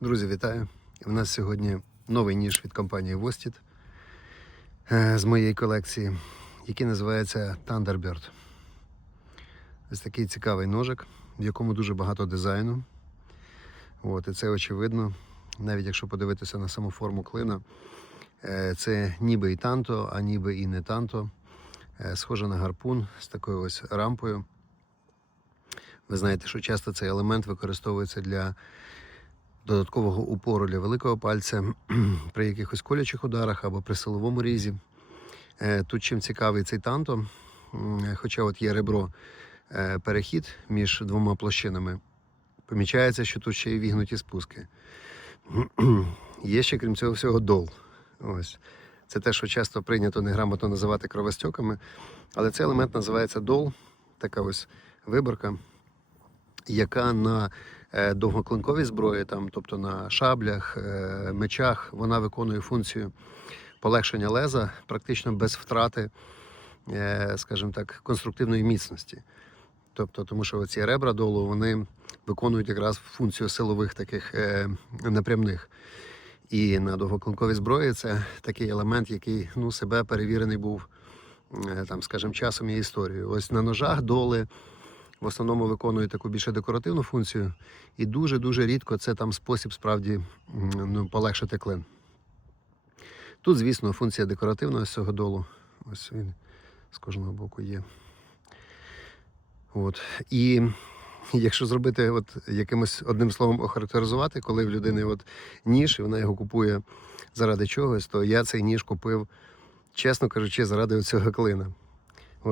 Друзі, вітаю! У нас сьогодні новий ніж від компанії Vostit е, з моєї колекції, який називається Thunderbird. Ось такий цікавий ножик, в якому дуже багато дизайну. От, і це очевидно, навіть якщо подивитися на саму форму клина, е, це ніби і танто, а ніби і не танто. Е, Схоже на гарпун з такою ось рампою. Ви знаєте, що часто цей елемент використовується для додаткового упору для великого пальця при якихось колячих ударах або при силовому різі. Е, Тут чим цікавий цей танто, хоча от є ребро, е, перехід між двома площинами. Помічається, що тут ще й вігнуті спуски. Є ще, крім цього всього, дол. Ось. Це те, що часто прийнято неграмотно називати кровостьоками, але цей елемент називається дол, така ось виборка, яка на е, довгоклинковій зброї, там, тобто на шаблях, е, мечах, вона виконує функцію полегшення леза практично без втрати, е, скажімо так, конструктивної міцності. Тобто, тому що ці ребра долу вони виконують якраз функцію силових таких напрямних. І на довгоклинковій зброї це такий елемент, який ну, себе перевірений був там, скажімо, часом і історією. Ось на ножах доли в основному виконують таку більше декоративну функцію, і дуже-дуже рідко це там спосіб справді ну, полегшити клин. Тут, звісно, функція декоративна з цього долу. Ось він з кожного боку є. От. І якщо зробити от якимось одним словом охарактеризувати, коли в людини от ніж, і вона його купує заради чогось, то я цей ніж купив, чесно кажучи, заради цього клина.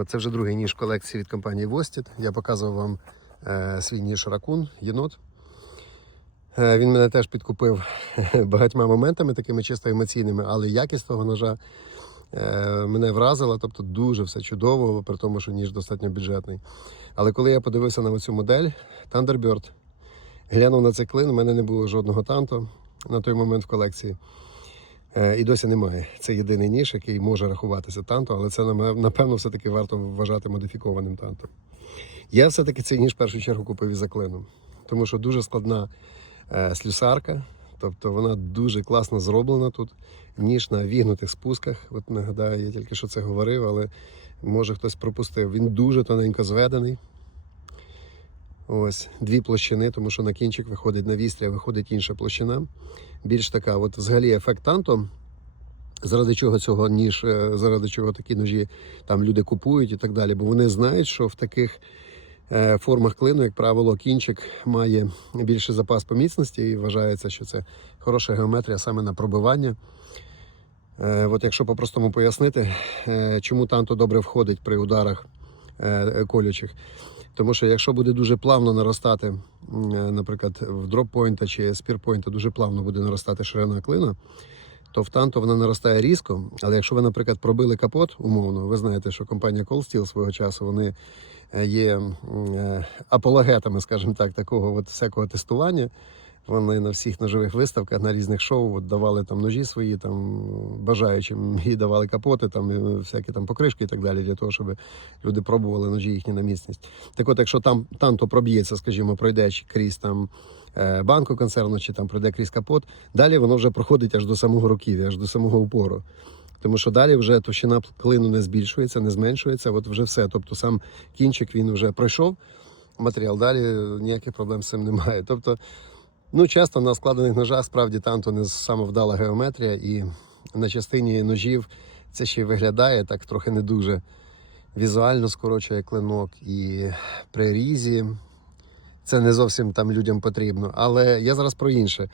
Це вже другий ніж колекції від компанії Vostit. Я показував вам е, свій ніж ракун, єнот. Е, він мене теж підкупив багатьма моментами, такими чисто емоційними, але якість того ножа е, мене вразила, тобто дуже все чудово, при тому, що ніж достатньо бюджетний. Але коли я подивився на цю модель Thunderbird, глянув на цей клин, у мене не було жодного танто на той момент в колекції. Е, І досі немає. Це єдиний ніж, який може рахуватися танто, але це напевно все-таки варто вважати модифікованим танто. Я все-таки цей ніж в першу чергу купив із клином, тому що дуже складна е, слюсарка, тобто вона дуже класно зроблена тут. Ніж на вігнутих спусках. От нагадаю, я тільки що це говорив, але може хтось пропустив. Він дуже тоненько зведений. Ось дві площини, тому що на кінчик виходить на вістря, виходить інша площина. Більш така, от взагалі ефект танто. Заради чого цього ніж, е, заради чого такі ножі там люди купують і так далі. Бо вони знають, що в таких е, формах клину, як правило, кінчик має більший запас по міцності і вважається, що це хороша геометрія саме на пробивання. Е, От якщо по-простому пояснити, чому танто добре входить при ударах колючих. Тому що якщо буде дуже плавно наростати, е, наприклад, в дроппойнта чи спірпойнта дуже плавно буде наростати ширина клина, то в танто вона наростає різко. Але якщо ви, наприклад, пробили капот умовно, ви знаєте, що компанія Steel свого часу вони е, є е, апологетами, скажімо так, такого от всякого тестування. Вони на всіх ножових виставках, на різних шоу от давали там ножі свої, там бажаючим і давали капоти, там всякі там покришки і так далі, для того, щоб люди пробували ножі їхні на міцність. Так от, якщо там танто проб'ється, скажімо, пройде крізь там е, банку концерну, чи там пройде крізь капот, далі воно вже проходить аж до самого руків'я, аж до самого упору. Тому що далі вже товщина клину не збільшується, не зменшується. От вже все. Тобто сам кінчик він вже пройшов матеріал, далі ніяких проблем з цим немає. Тобто, ну часто на складених ножах справді танто не самовдала геометрія, і на частині ножів це ще виглядає так трохи не дуже візуально скорочує клинок і при різі. Це не зовсім там людям потрібно. Але я зараз про інше.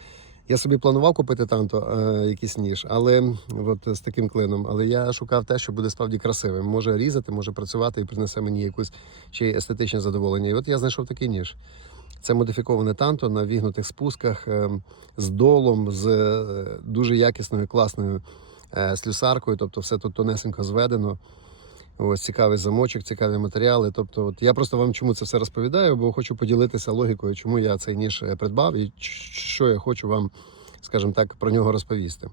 Я собі планував купити танто е, якийсь ніж, але от з таким клином. Але я шукав те, що буде справді красивим. Може різати, може працювати і принесе мені якусь ще й естетичне задоволення. І от я знайшов такий ніж. Це модифіковане танто на вігнутих спусках е, з долом, з е, дуже якісною, класною е, слюсаркою. Тобто все тут тонесенько зведено. Ось цікавий замочок, цікаві матеріали. Тобто, от я просто вам чому це все розповідаю, бо хочу поділитися логікою, чому я цей ніж придбав і що я хочу вам, скажімо так, про нього розповісти.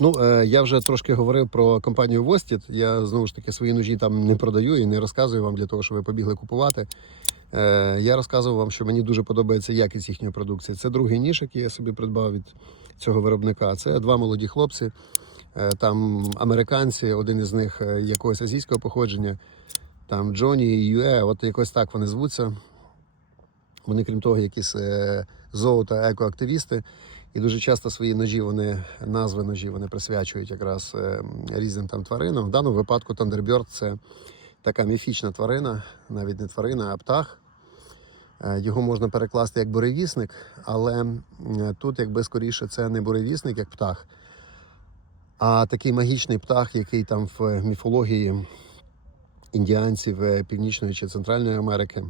Ну, я вже трошки говорив про компанію Vostit. Я знову ж таки свої ножі там не продаю і не розказую вам для того, щоб ви побігли купувати. Е, я розказував вам, що мені дуже подобається якість їхньої продукції. Це другий ніж, який я собі придбав від цього виробника. Це два молоді хлопці, е, там американці, один із них е, якогось азійського походження, там Джоні і Юе, от якось так вони звуться. Вони, крім того, якісь е, зоо та екоактивісти. І дуже часто свої ножі вони назви ножі вони присвячують якраз різним там тваринам. В даному випадку Thunderbird – це така міфічна тварина, навіть не тварина, а птах. Е, Його можна перекласти як буревісник, але тут, якби скоріше, це не буревісник, як птах, а такий магічний птах, який там в міфології індіанців е, Північної чи Центральної Америки.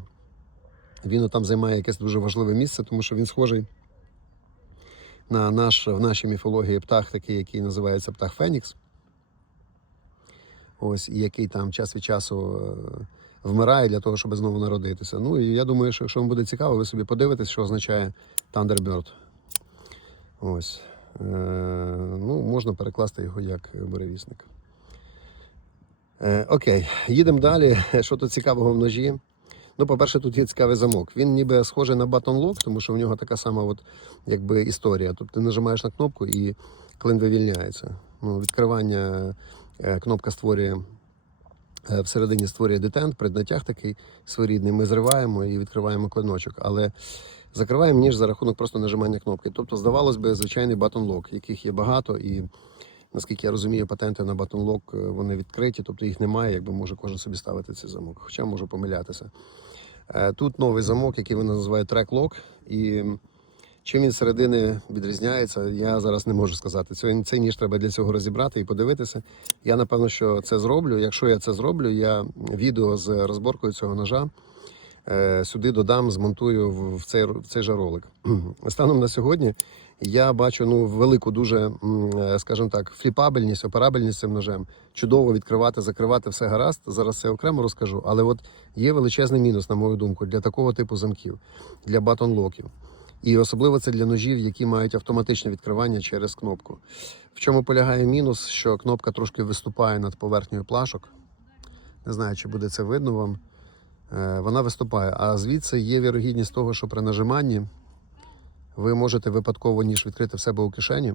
Він там займає якесь дуже важливе місце, тому що він схожий на наш, в нашій міфології птах, такий, який називається птах Фенікс. Ось, який там час від часу е, вмирає для того, щоб знову народитися. Ну і я думаю, що якщо вам буде цікаво, ви собі подивитесь, що означає Thunderbird. Ось. Е, ну, можна перекласти його як буревісник. Е, окей, їдемо далі. Що тут цікавого в ножі? Ну, по-перше, тут є цікавий замок. Він ніби схожий на Button Lock, тому що в нього така сама от, якби, історія. Тобто ти нажимаєш на кнопку і клин вивільняється. Ну, відкривання е, кнопка створює всередині створює детент, преднатяг такий своєрідний. Ми зриваємо і відкриваємо клиночок. Але закриваємо ніж за рахунок просто нажимання кнопки. Тобто, здавалось би, звичайний Lock, яких є багато і. Наскільки я розумію, патенти на Lock е, вони відкриті, тобто їх немає, якби може кожен собі ставити цей замок. Хоча можу помилятися. Е, Тут новий замок, який називають Track Lock. І чим він середини відрізняється, я зараз не можу сказати. Цей, цей ніж треба для цього розібрати і подивитися. Я напевно, що це зроблю. Якщо я це зроблю, я відео з розборкою цього ножа е, сюди додам, змонтую в в цей, в цей же ролик. Станом на сьогодні я бачу ну, велику дуже, е, скажімо так, фліпабельність, операбельність цим ножем. Чудово відкривати, закривати, все гаразд. Зараз це окремо розкажу. Але от є величезний мінус, на мою думку, для такого типу замків, для батон-локів. І особливо це для ножів, які мають автоматичне відкривання через кнопку. В чому полягає мінус, що кнопка трошки виступає над поверхнею плашок. Не знаю, чи буде це видно вам. Е, Вона виступає. А звідси є вірогідність того, що при нажиманні ви можете випадково ніж відкрити в себе у кишені.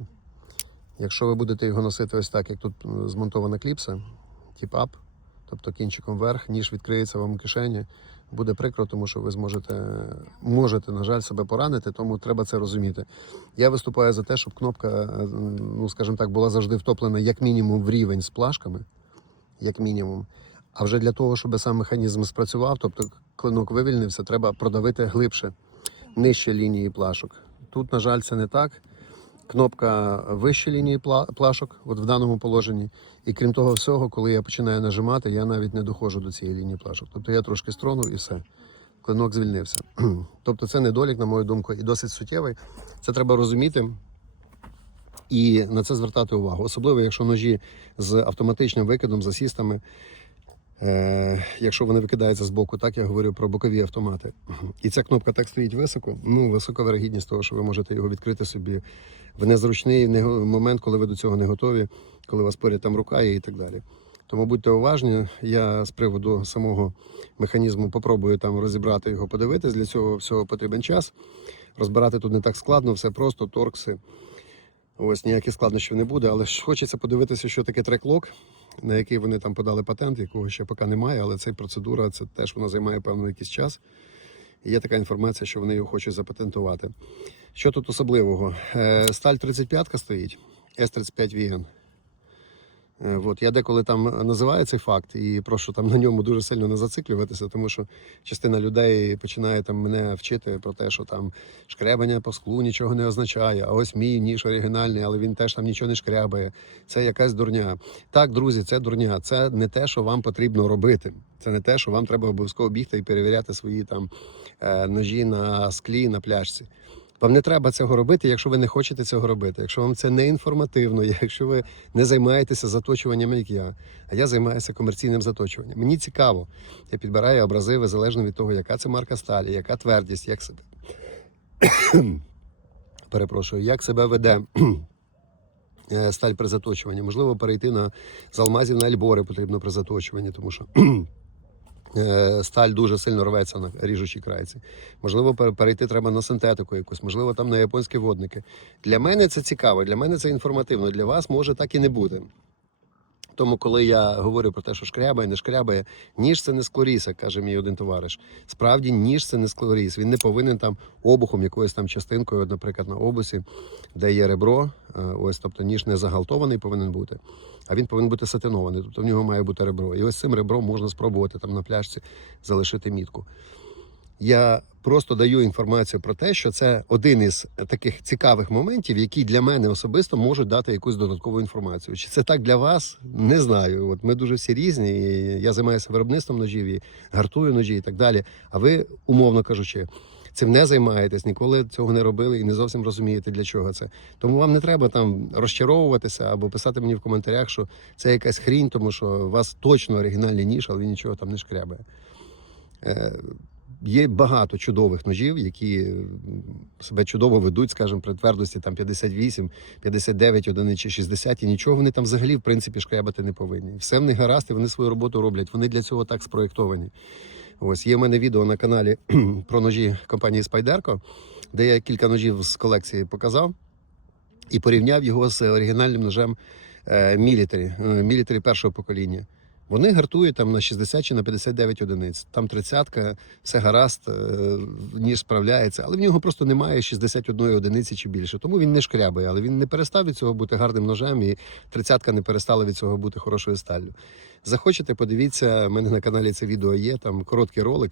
Якщо ви будете його носити ось так, як тут змонтована кліпса, тіп-ап, тобто кінчиком вверх, ніж відкриється вам кишені, буде прикро, тому що ви зможете, можете, на жаль, себе поранити, тому треба це розуміти. Я виступаю за те, щоб кнопка, е, ну скажімо так, була завжди втоплена як мінімум в рівень з плашками, як мінімум. А вже для того, щоб сам механізм спрацював, тобто клинок вивільнився, треба продавити глибше, нижче лінії плашок. Тут, на жаль, це не так. Кнопка вище лінії плашок, от в даному положенні. І крім того всього, коли я починаю нажимати, я навіть не доходжу до цієї лінії плашок. Тобто я трошки стронув і все. Клинок звільнився. тобто це недолік, на мою думку, і досить суттєвий. Це треба розуміти і на це звертати увагу. Особливо, якщо ножі з автоматичним викидом, з асістами. Е, якщо вони викидаються з боку, так я говорю про бокові автомати. І ця кнопка так стоїть високо. Ну, висока вирогідність того, що ви можете його відкрити собі в незручний момент, коли ви до цього не готові, коли у вас поряд там рука є і так далі. Тому будьте уважні. Я з приводу самого механізму попробую там розібрати його, подивитись. Для цього всього потрібен час. Розбирати тут не так складно, все просто, торкси. Ось ніяких складнощів не буде, але ж хочеться подивитися, що таке треклок, на який вони там подали патент, якого ще поки немає, але ця процедура це теж вона займає певний якийсь час. Є така інформація, що вони його хочуть запатентувати. Що тут особливого? Е, Сталь 35 стоїть, S35 Vegan. Е, От, я деколи там називаю цей факт і прошу там на ньому дуже сильно не зациклюватися, тому що частина людей починає там мене вчити про те, що там шкребання по склу нічого не означає. А ось мій ніж оригінальний, але він теж там нічого не шкрябає. Це якась дурня. Так, друзі, це дурня. Це не те, що вам потрібно робити. Це не те, що вам треба обов'язково бігти і перевіряти свої там е, ножі на склі, на пляшці. Вам не треба цього робити, якщо ви не хочете цього робити. Якщо вам це не інформативно, якщо ви не займаєтеся заточуванням, як я, а я займаюся комерційним заточуванням. Мені цікаво. Я підбираю абразиви залежно від того, яка це марка сталі, яка твердість, як себе перепрошую, як себе веде е, сталь при заточуванні. Можливо, перейти на з алмазів на альбори потрібно при заточуванні, тому що сталь дуже сильно рветься на ріжучій крайці. Можливо, пере- перейти треба на синтетику якусь, можливо, там на японські водники. Для мене це цікаво, для мене це інформативно. Для вас може так і не бути. Тому, коли я говорю про те, що шкрябає, не шкрябає, ніж це не склоріз, як каже мій один товариш. Справді, ніж це не склоріз. Він не повинен там обухом, якоюсь там частинкою, наприклад, на обусі, де є ребро. е, Ось, тобто ніж не загалтований повинен бути, а він повинен бути сатинований. Тобто в нього має бути ребро. І ось цим ребром можна спробувати там на пляшці залишити мітку. Я просто даю інформацію про те, що це один із таких цікавих моментів, які для мене особисто можуть дати якусь додаткову інформацію. Чи це так для вас? Не знаю. От ми дуже всі різні. І я займаюся виробництвом ножів, і гартую ножі і так далі. А ви, умовно кажучи, цим не займаєтесь, ніколи цього не робили і не зовсім розумієте, для чого це. Тому вам не треба там розчаровуватися або писати мені в коментарях, що це якась хрінь, тому що у вас точно оригінальний ніж, але він нічого там не шкрябає. Е, Є багато чудових ножів, які себе чудово ведуть, скажімо, при твердості там 58, 59 одиниць чи 60, і нічого вони там взагалі в принципі шкрябати не повинні. Все в них гаразд, і вони свою роботу роблять. Вони для цього так спроєктовані. Ось є в мене відео на каналі про ножі компанії Spyderco, де я кілька ножів з колекції показав і порівняв його з оригінальним ножем Мілітарі, Мілітарі першого покоління. Вони гартують там на 60 чи на 59 одиниць. Там тридцятка, все гаразд, е, ніж справляється, але в нього просто немає 61 одиниці чи більше. Тому він не шкрябає, але він не перестав від цього бути гарним ножем, і тридцятка не перестала від цього бути хорошою сталлю. Захочете, подивіться, в мене на каналі це відео є, там короткий ролик.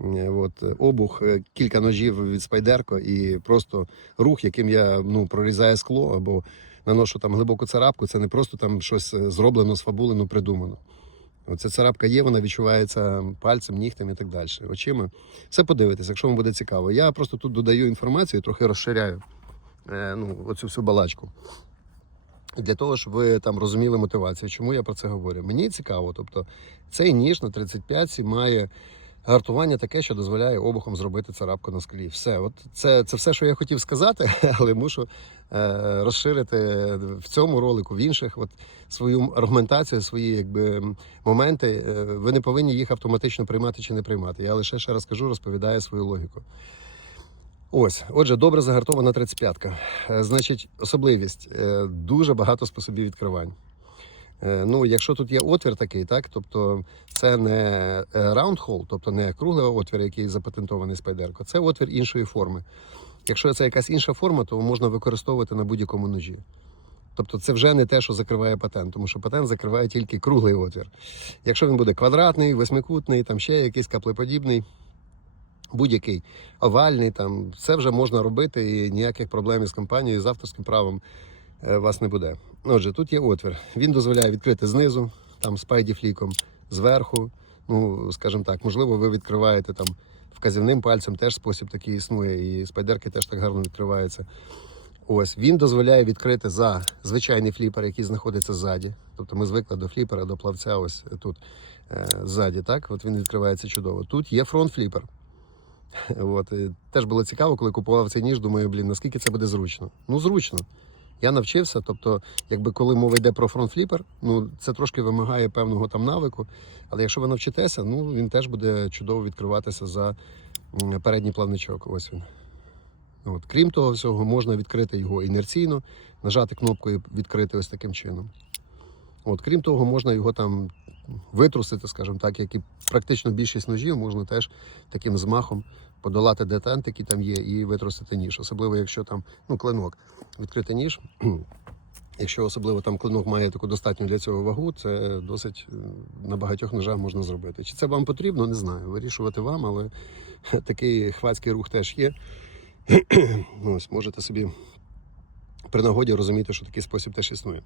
Е, От, обух, е, кілька ножів від Спайдерко і просто рух, яким я ну, прорізаю скло або наношу там глибоку царапку, це не просто там щось зроблено, сфабулено, придумано. Оця царапка є, вона відчувається пальцем, нігтем і так далі. Очима. Все подивитесь, якщо вам буде цікаво. Я просто тут додаю інформацію, трохи розширяю е, ну, оцю всю балачку. Для того, щоб ви там розуміли мотивацію, чому я про це говорю. Мені цікаво, тобто цей ніж на 35 має гартування таке, що дозволяє обухом зробити царапку на склі. Все, от це, це все, що я хотів сказати, але мушу е, розширити в цьому ролику, в інших, от свою аргументацію, свої якби моменти. Е, ви не повинні їх автоматично приймати чи не приймати. Я лише ще раз кажу, розповідаю свою логіку. Ось, отже, добре загартована 35-ка. Е, Значить, особливість е, дуже багато способів відкривань. Е, Ну, якщо тут є отвір такий, так, тобто це не е, round hole, тобто не круглий отвір, який запатентований спайдерко, це отвір іншої форми. Якщо це якась інша форма, то можна використовувати на будь-якому ножі. Тобто це вже не те, що закриває патент, тому що патент закриває тільки круглий отвір. Якщо він буде квадратний, восьмикутний, там ще якийсь каплеподібний, будь-який овальний, там це вже можна робити, і ніяких проблем із компанією з авторським правом е, вас не буде. Отже, тут є отвір. Він дозволяє відкрити знизу, там спайдіфліком, зверху. Ну, скажімо так, можливо, ви відкриваєте там вказівним пальцем, теж спосіб такий існує, і спайдерки теж так гарно відкриваються. Ось він дозволяє відкрити за звичайний фліпер, який знаходиться ззаді. Тобто ми звикли до фліпера, до плавця, ось тут е, ззаді. Так, от він відкривається чудово. Тут є фронт фліпер. От, теж було цікаво, коли купував цей ніж, думаю, блін, наскільки це буде зручно. Ну, зручно. Я навчився, тобто, якби коли мова йде про фронт-фліпер, ну це трошки вимагає певного там навику. Але якщо ви навчитеся, ну він теж буде чудово відкриватися за передній плавничок. Ось він. От. Крім того всього, можна відкрити його інерційно, нажати кнопкою відкрити ось таким чином. От, крім того, можна його там витрусити, скажімо так, як і практично більшість ножів, можна теж таким змахом подолати детент, який там є, і витрусити ніж. Особливо, якщо там ну, клинок, відкрити ніж. Якщо особливо там клинок має таку достатню для цього вагу, це досить е, на багатьох ножах можна зробити. Чи це вам потрібно, не знаю. Вирішувати вам, але такий хвацький рух теж є. Ось можете собі при нагоді розуміти, що такий спосіб теж існує.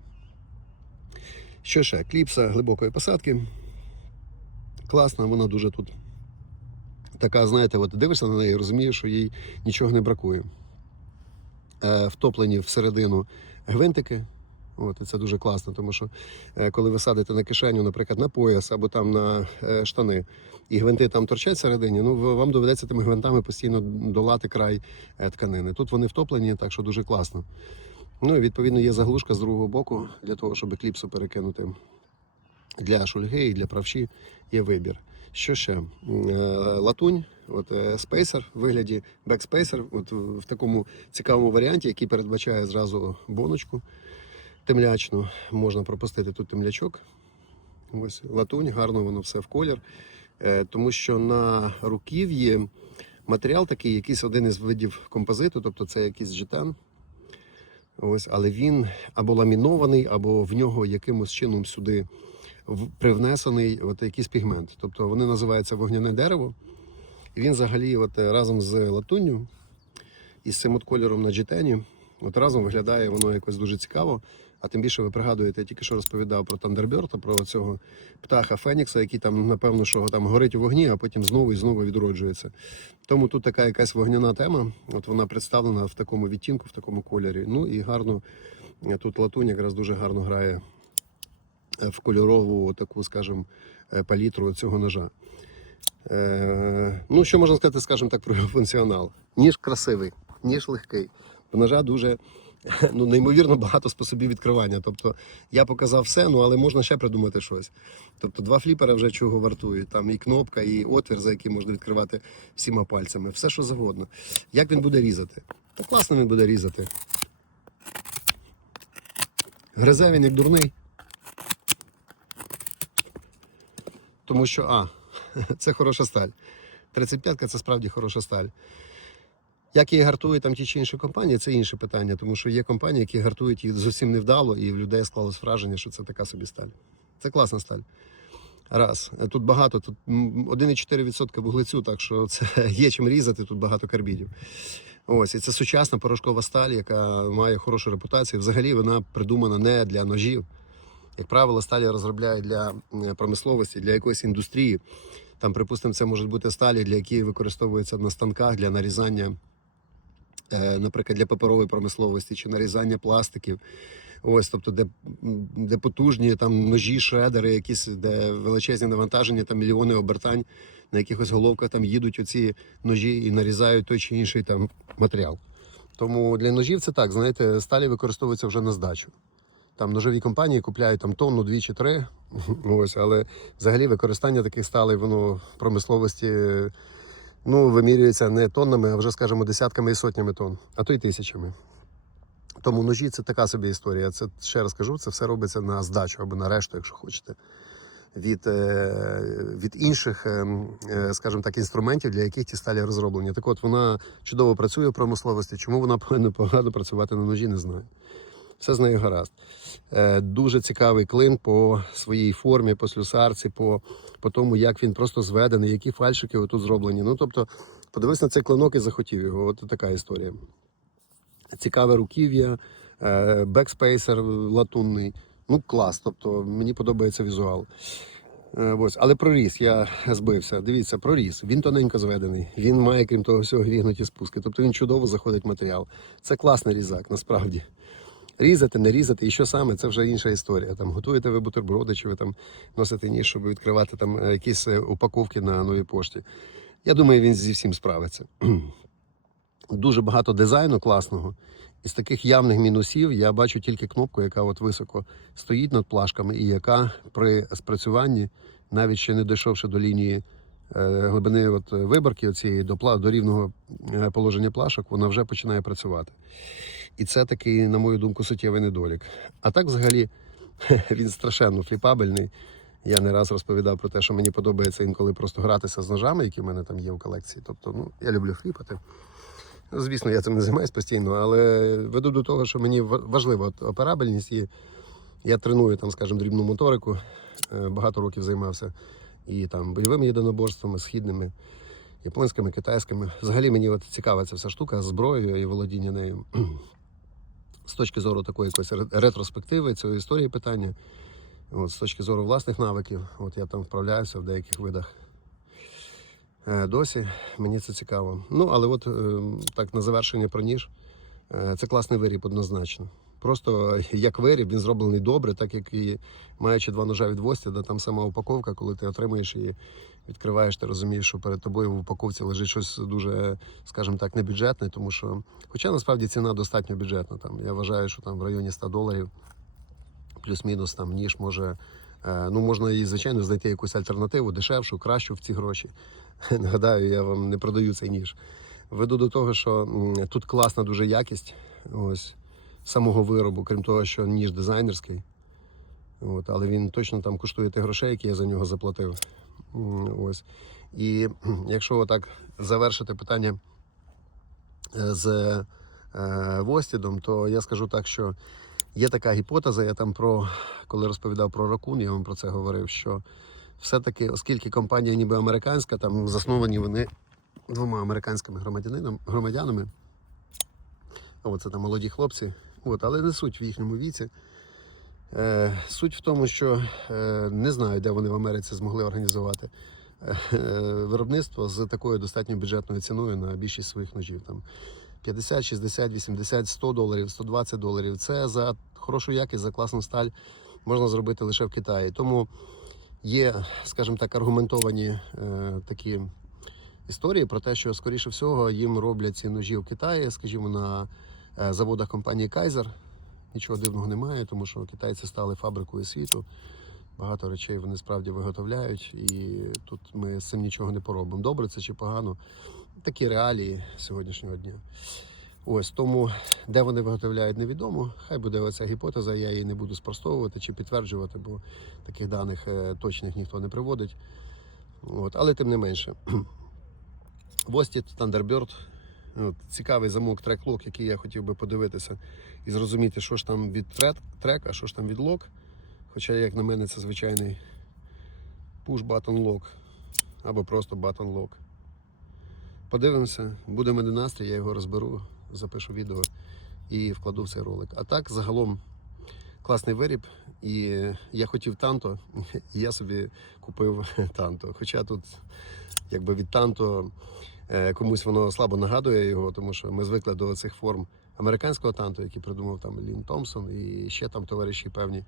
Що ще? Кліпса глибокої посадки. Класна, вона дуже тут така, знаєте, от дивишся на неї і розумієш, що їй нічого не бракує. Е, втоплені всередину гвинтики. От, і це дуже класно, тому що е, коли ви садите на кишеню, наприклад, на пояс або там на е, штани, і гвинти там торчать всередині, ну вам доведеться тими гвинтами постійно долати край е, тканини. Тут вони втоплені, так що дуже класно. Ну і відповідно є заглушка з другого боку для того, щоб кліпсу перекинути. Для шульги і для правші є вибір. Що ще? Е, Латунь, от е, спейсер в вигляді бекспейсер, от в такому цікавому варіанті, який передбачає зразу боночку темлячну. Можна пропустити тут темлячок. Ось латунь, гарно воно все в колір. Е, Тому що на руків'ї матеріал такий, якийсь один із видів композиту, тобто це якийсь джетан. Ось, але він або ламінований, або в нього якимось чином сюди привнесений от якийсь пігмент. Тобто вони називаються вогняне дерево. І він взагалі от, е, разом з латунню і з цим от кольором на джетені, от разом виглядає воно якось дуже цікаво. А тим більше ви пригадуєте, я тільки що розповідав про Тандерберта, про цього птаха Фенікса, який там, напевно, що там горить у вогні, а потім знову і знову відроджується. Тому тут така якась вогняна тема. От вона представлена в такому відтінку, в такому кольорі. Ну і гарно тут латунь якраз дуже гарно грає е, в кольорову таку, скажімо, е, палітру цього ножа. Е, ну, що можна сказати, скажімо так, про функціонал? Ніж красивий, ніж легкий. Ножа дуже ну, неймовірно багато способів відкривання. Тобто я показав все, ну але можна ще придумати щось. Тобто два фліпера вже чого вартують. Там і кнопка, і отвір, за який можна відкривати всіма пальцями. Все, що завгодно. Як він буде різати? Та класно він буде різати. Гризе він як дурний. Тому що, а, це хороша сталь. 35-ка це справді хороша сталь. Як її гартують там ті чи інші компанії, це інше питання, тому що є компанії, які гартують її зовсім невдало, і в людей склалось враження, що це така собі сталь. Це класна сталь. Раз. Тут багато, тут 1,4% вуглецю, так що це є чим різати, тут багато карбідів. Ось, і це сучасна порошкова сталь, яка має хорошу репутацію. Взагалі вона придумана не для ножів. Як правило, сталі розробляють для промисловості, для якоїсь індустрії. Там, припустимо, це можуть бути сталі, для які використовуються на станках для нарізання, наприклад, для паперової промисловості чи нарізання пластиків. Ось, тобто, де, де потужні там ножі, шредери, якісь де величезні навантаження, там мільйони обертань, на якихось головках там їдуть оці ножі і нарізають той чи інший там матеріал. Тому для ножів це так, знаєте, сталі використовуються вже на здачу. Там ножові компанії купляють там тонну, дві чи три. Ось, але взагалі використання таких сталей, воно в промисловості ну, вимірюється не тоннами, а вже, скажімо, десятками і сотнями тонн, а то й тисячами. Тому ножі це така собі історія. Це ще раз кажу, це все робиться на здачу або на решту, якщо хочете. Від, е, від інших, е, е, скажімо так, інструментів, для яких ті сталі розроблені. Так от вона чудово працює в промисловості. Чому вона повинна погано працювати на ножі, не знаю. Все з нею гаразд. Е, Дуже цікавий клин по своїй формі, по слюсарці, по, по тому, як він просто зведений, які фальшики отут зроблені. Ну, тобто, подивись на цей клинок і захотів його. От така історія. Цікаве руків'я, е, бекспейсер латунний. Ну, клас. Тобто мені подобається візуал. Е, Ось, але проріз, я збився. Дивіться, проріз. Він тоненько зведений. Він має, крім того, всього грігнуті спуски. Тобто він чудово заходить матеріал. Це класний різак, насправді. Різати, не різати, і що саме, це вже інша історія. Там готуєте ви бутерброди, чи ви там носите ніж, щоб відкривати там е, якісь е, упаковки на новій пошті. Я думаю, він зі всім справиться. Дуже багато дизайну класного. Із таких явних мінусів я бачу тільки кнопку, яка от високо стоїть над плашками, і яка при спрацюванні, навіть ще не дійшовши до лінії глибини от виборки цієї до, до рівного е, положення плашок, вона вже починає працювати. І це такий, на мою думку, суттєвий недолік. А так, взагалі, він страшенно фліпабельний. Я не раз розповідав про те, що мені подобається інколи просто гратися з ножами, які в мене там є в колекції. Тобто, ну, я люблю фліпати. Звісно, я цим не займаюся постійно, але веду до того, що мені важлива операбельність. І я треную там, скажімо, дрібну моторику. Е, Багато років займався і там бойовими єдиноборствами, східними, японськими, китайськими. Взагалі мені от цікава ця вся штука з зброєю і володіння нею. З точки зору такої якоїсь ретроспективи, цієї історії питання. От, з точки зору власних навиків, от я там вправляюся в деяких видах. Е, Досі мені це цікаво. Ну, але от е, так на завершення про ніж. Е, Це класний виріб однозначно. Просто як виріб, він зроблений добре, так як і маючи два ножа від Вості, де там сама упаковка, коли ти отримуєш її, відкриваєш, ти розумієш, що перед тобою в упаковці лежить щось дуже, скажімо так, небюджетне, тому що, хоча насправді ціна достатньо бюджетна. Там, я вважаю, що там в районі 100 доларів плюс-мінус там ніж може Е, Ну, можна і, звичайно, знайти якусь альтернативу, дешевшу, кращу в ці гроші. Нагадаю, я вам не продаю цей ніж. Веду до того, що тут класна дуже якість ось, самого виробу, крім того, що ніж дизайнерський. От, але він точно там коштує тих грошей, які я за нього заплатив. Ось. І якщо отак завершити питання е, з е, Востідом, то я скажу так, що є така гіпотеза, я там про, коли розповідав про ракун, я вам про це говорив, що все-таки, оскільки компанія ніби американська, там засновані вони двома американськими громадянинам- громадянами. От це там молоді хлопці, от, але не суть в їхньому віці. Е, суть в тому, що е, не знаю, де вони в Америці змогли організувати е, виробництво з такою достатньо бюджетною ціною на більшість своїх ножів. Там 50, 60, 80, 100 доларів, 120 доларів. Це за хорошу якість, за класну сталь можна зробити лише в Китаї. Тому є, скажімо так, аргументовані е, такі історії про те, що, скоріше всього, їм роблять ці ножі в Китаї, скажімо, на заводах компанії Kaiser. Нічого дивного немає, тому що китайці стали фабрикою світу. Багато речей вони справді виготовляють, і тут ми з цим нічого не поробимо. Добре це чи погано. Такі реалії сьогоднішнього дня. Ось тому, де вони виготовляють, невідомо. Хай буде оця гіпотеза, я її не буду спростовувати чи підтверджувати, бо таких даних е, точних ніхто не приводить. От, але тим не менше. Востіт, Thunderbird. От, цікавий замок трек-лок, який я хотів би подивитися і зрозуміти, що ж там від трек, а що ж там від лок. Хоча, як на мене, це звичайний push button lock або просто button lock. Подивимося, буде мене настрій, я його розберу, запишу відео і вкладу в цей ролик. А так, загалом, класний виріб. І я хотів танто, і я собі купив танто. Хоча тут, якби від танто е, комусь воно слабо нагадує його, тому що ми звикли до цих форм американського танту, який придумав там Лін Томпсон і ще там товариші певні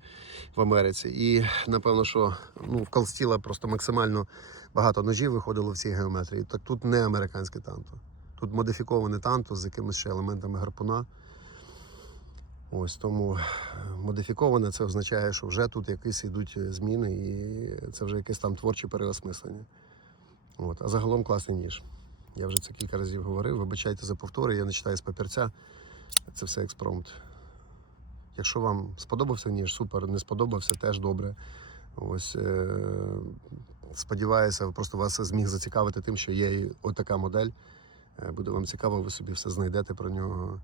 в Америці. І напевно, що ну, в Калстіла просто максимально багато ножів виходило в цій геометрії. Так тут не американське танто. Тут модифіковане танто з якимись ще елементами гарпуна. Ось тому е, модифіковане це означає, що вже тут якісь йдуть е, зміни, і це вже якесь там творче переосмислення. От. А загалом класний ніж. Я вже це кілька разів говорив. Вибачайте за повтори, я не читаю з папірця. Це все експромт. Якщо вам сподобався ніж, супер, не сподобався, теж добре. Ось е- сподіваюся, просто вас зміг зацікавити тим, що є отака модель. Е, Буде вам цікаво, ви собі все знайдете про нього,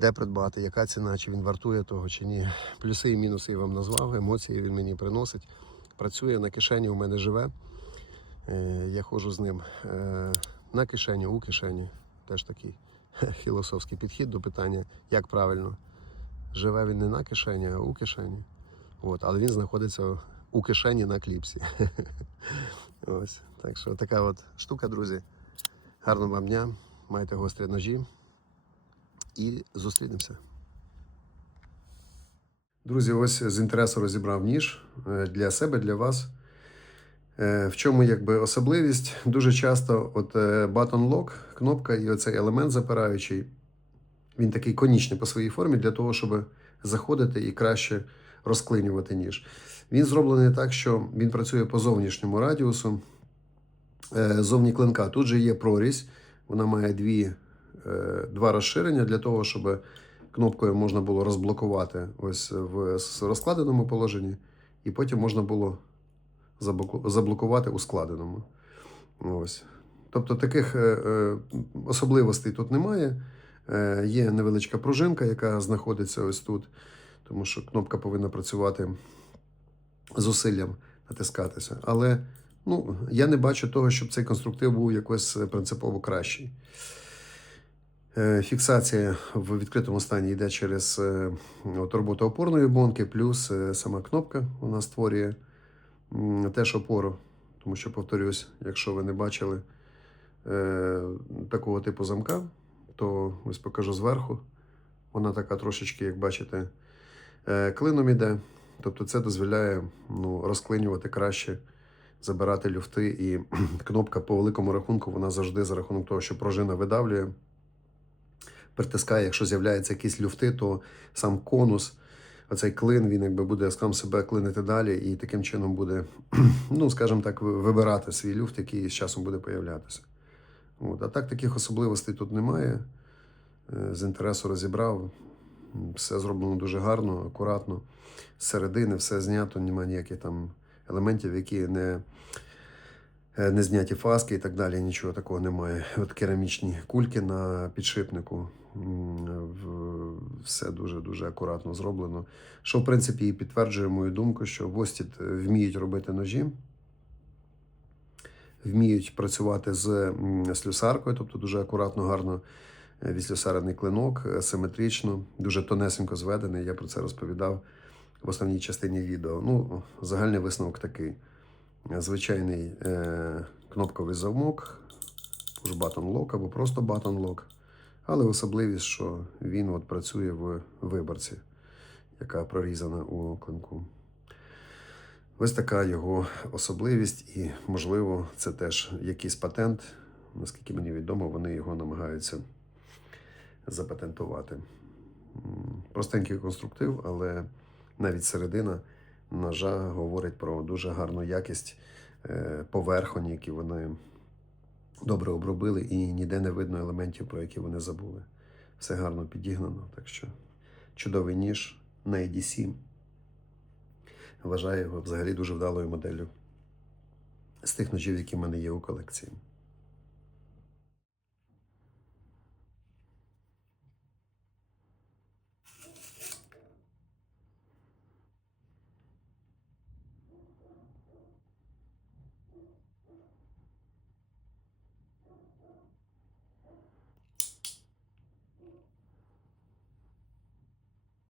де придбати, яка ціна, чи він вартує того, чи ні. Плюси і мінуси я вам назвав, емоції він мені приносить. Працює на кишені, у мене живе. Е, Я ходжу з ним е, на кишені, у кишені. Теж такий філософський підхід до питання, як правильно. Живе він не на кишені, а у кишені. От, але він знаходиться у кишені на кліпсі. Ось. Так що така от штука, друзі. Гарного вам дня, майте гострі ножі і зустрінемося. Друзі, ось з інтересу розібрав ніж е, для себе, для вас. Е, В чому якби особливість? Дуже часто от е, button lock, кнопка і оцей елемент запираючий, він такий конічний по своїй формі для того, щоб заходити і краще розклинювати ніж. Він зроблений так, що він працює по зовнішньому радіусу. Зовні клинка. Тут же є прорізь, вона має дві, два розширення для того, щоб кнопкою можна було розблокувати ось в розкладеному положенні, і потім можна було заблокувати у складеному. Ось. Тобто таких е, е, особливостей тут немає. Е, Є невеличка пружинка, яка знаходиться ось тут, тому що кнопка повинна працювати зусиллям натискатися. Але ну, я не бачу того, щоб цей конструктив був якось е, принципово кращий. Е, Фіксація в відкритому стані йде через е, от роботу опорної бонки, плюс е, сама кнопка вона створює теж опору. Тому що, повторюсь, якщо ви не бачили такого типу замка, то ось покажу зверху. Вона така трошечки, як бачите, клином іде. Тобто це дозволяє ну, розклинювати краще, забирати люфти, і кнопка по великому рахунку, вона завжди за рахунок того, що пружина видавлює, притискає, якщо з'являються якісь люфти, то сам конус оцей клин він якби буде сам себе клинити далі, і таким чином буде, ну скажімо так, вибирати свій люфт, який з часом буде появлятися. От. А так таких особливостей тут немає. Е, З інтересу розібрав. Все зроблено дуже гарно, акуратно. З середини все знято, немає ніяких там елементів, які не, не зняті фаски і так далі. Нічого такого немає. От керамічні кульки на підшипнику. Все дуже-дуже акуратно зроблено. Що, в принципі, і підтверджує мою думку, що Востід е, вміють робити ножі, вміють працювати з слюсаркою, тобто дуже акуратно, гарно е, відслюсарений клинок, е, симетрично, дуже тонесенько зведений. Я про це розповідав в основній частині відео. Ну, загальний висновок такий: Е, звичайний е, кнопковий замок, push button lock або просто button lock. Але особливість, що він от працює в виборці, яка прорізана у клинку. Ось така його особливість, і, можливо, це теж якийсь патент. Наскільки мені відомо, вони його намагаються запатентувати. Простенький конструктив, але навіть середина ножа говорить про дуже гарну якість е, поверхонь, які вони добре обробили, і ніде не видно елементів, про які вони забули. Все гарно підігнано. Так що чудовий ніж на ADC. Вважаю його взагалі дуже вдалою моделлю з тих ножів, які в мене є у колекції.